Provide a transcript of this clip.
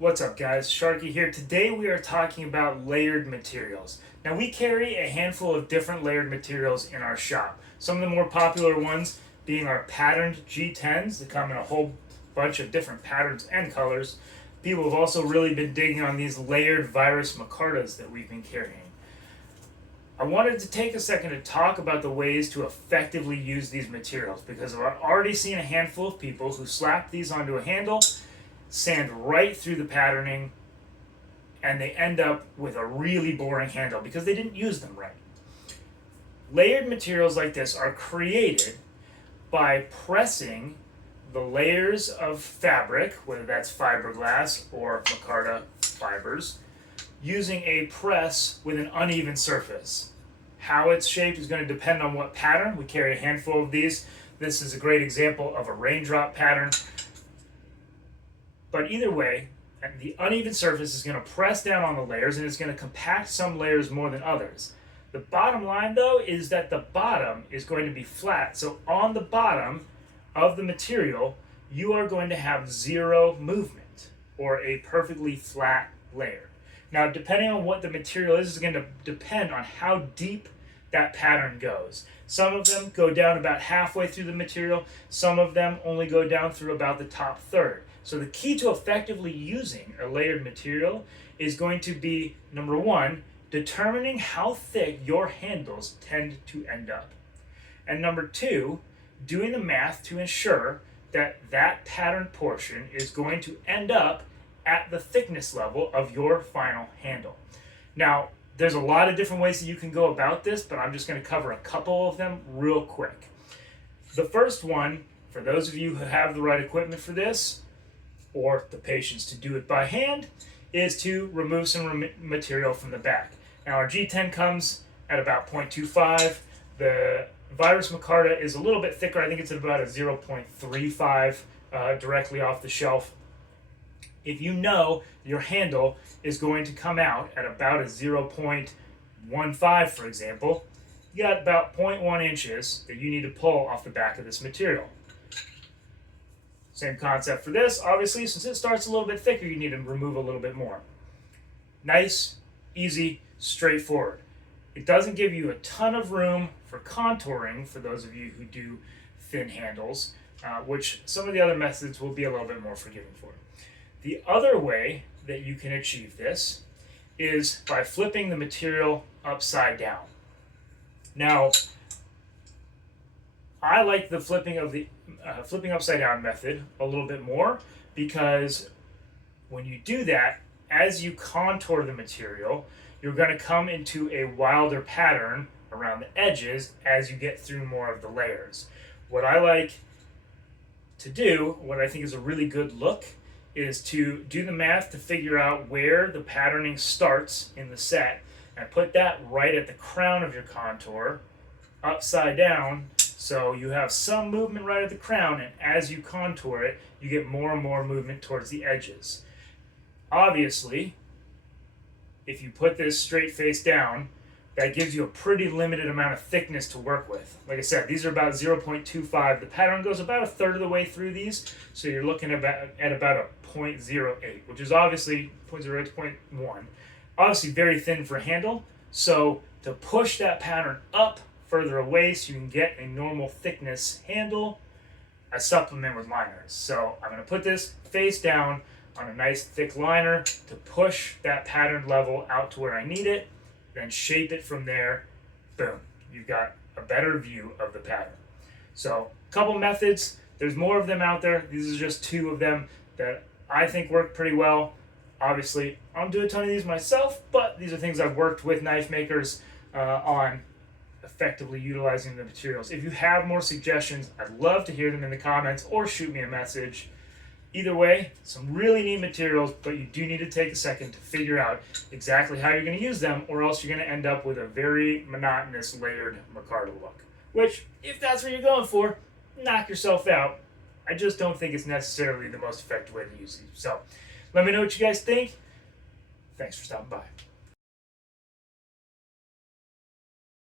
What's up, guys? Sharky here. Today we are talking about layered materials. Now, we carry a handful of different layered materials in our shop. Some of the more popular ones being our patterned G10s that come in a whole bunch of different patterns and colors. People have also really been digging on these layered virus micartas that we've been carrying. I wanted to take a second to talk about the ways to effectively use these materials because I've already seen a handful of people who slap these onto a handle, sand right through the patterning, and they end up with a really boring handle because they didn't use them right. Layered materials like this are created by pressing the layers of fabric, whether that's fiberglass or micarta fibers, using a press with an uneven surface. How it's shaped is going to depend on what pattern. We carry a handful of these. This is a great example of a raindrop pattern. But either way, the uneven surface is going to press down on the layers and it's going to compact some layers more than others. The bottom line, though, is that the bottom is going to be flat. So on the bottom of the material, you are going to have zero movement or a perfectly flat layer. Now, depending on what the material is going to depend on how deep that pattern goes. Some of them go down about halfway through the material. Some of them only go down through about the top third. So the key to effectively using a layered material is going to be, number one, determining how thick your handles tend to end up. And number two, doing the math to ensure that that pattern portion is going to end up at the thickness level of your final handle. Now, there's a lot of different ways that you can go about this, but I'm just going to cover a couple of them real quick. The first one, for those of you who have the right equipment for this, or the patience to do it by hand, is to remove some material from the back. Now, our G10 comes at about 0.25. The virus micarta is a little bit thicker. I think it's at about a 0.35 directly off the shelf. If you know your handle is going to come out at about a 0.15, for example, you got about 0.1 inches that you need to pull off the back of this material. Same concept for this. Obviously, since it starts a little bit thicker, you need to remove a little bit more. Nice, easy, straightforward. It doesn't give you a ton of room for contouring for those of you who do thin handles, which some of the other methods will be a little bit more forgiving for. The other way that you can achieve this is by flipping the material upside down. Now, I like the flipping upside down method a little bit more because when you do that, as you contour the material, you're going to come into a wilder pattern around the edges as you get through more of the layers. What I like to do, what I think is a really good look, is to do the math to figure out where the patterning starts in the set and put that right at the crown of your contour, upside down, so you have some movement right at the crown, and as you contour it, you get more and more movement towards the edges. Obviously, if you put this straight face down, that gives you a pretty limited amount of thickness to work with. Like I said, these are about 0.25. The pattern goes about a third of the way through these, so you're looking at about a 0.08, which is obviously 0.08 to 0.1. Obviously very thin for a handle, so to push that pattern up further away so you can get a normal thickness handle, I supplement with liners. So I'm going to put this face down on a nice thick liner to push that pattern level out to where I need it, then shape it from there. Boom, you've got a better view of the pattern. So a couple methods, there's more of them out there. These are just two of them that I think work pretty well. Obviously, I don't do a ton of these myself, but these are things I've worked with knife makers on effectively utilizing the materials. If you have more suggestions, I'd love to hear them in the comments or shoot me a message. Either way, some really neat materials, but you do need to take a second to figure out exactly how you're going to use them, or else you're going to end up with a very monotonous layered micarta look. Which, if that's what you're going for, knock yourself out. I just don't think it's necessarily the most effective way to use these. So, let me know what you guys think. Thanks for stopping by.